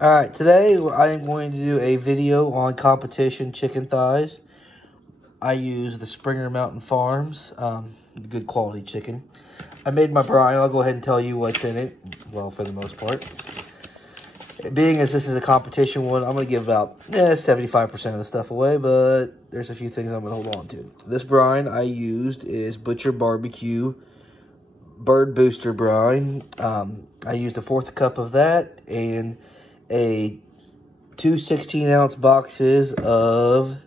Alright, today I am going to do a video on competition chicken thighs. I use the Springer Mountain Farms, good quality chicken. I made my brine. I'll go ahead and tell you what's in it, well, for the most part. Being as this is a competition one, I'm going to give about 75% of the stuff away, but there's a few things I'm going to hold on to. This brine I used is Butcher Barbecue Bird Booster brine. I used a 1/4 cup of that and two 16-ounce boxes of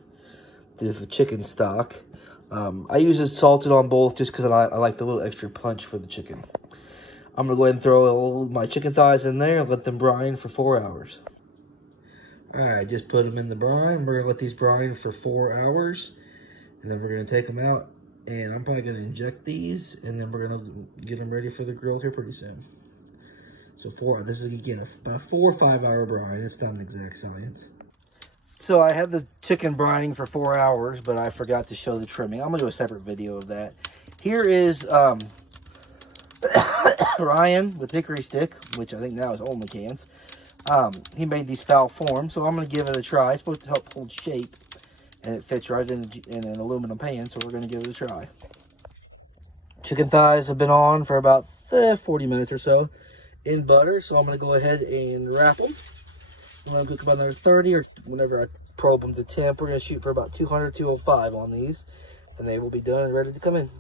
the chicken stock. I use it salted on both just because I like the little extra punch for the chicken. I'm going to go ahead and throw my chicken thighs in there and let them brine for 4 hours. Alright, just put them in the brine. We're going to let these brine for 4 hours. And then we're going to take them out. And I'm probably going to inject these. And then we're going to get them ready for the grill here pretty soon. So this is, again, about a 4 or 5 hour brine. It's not an exact science. So I had the chicken brining for 4 hours, but I forgot to show the trimming. I'm going to do a separate video of that. Here is Ryan with hickory stick, which I think now is only cans. He made these foul forms, so I'm going to give it a try. It's supposed to help hold shape, and it fits right in an aluminum pan, so we're going to give it a try. Chicken thighs have been on for about 40 minutes or so in butter, so I'm going to go ahead and wrap them. I'm going to cook about another 30, or whenever I probe them to temp. We're going to shoot for about 200, 205 on these, and they will be done and ready to come in.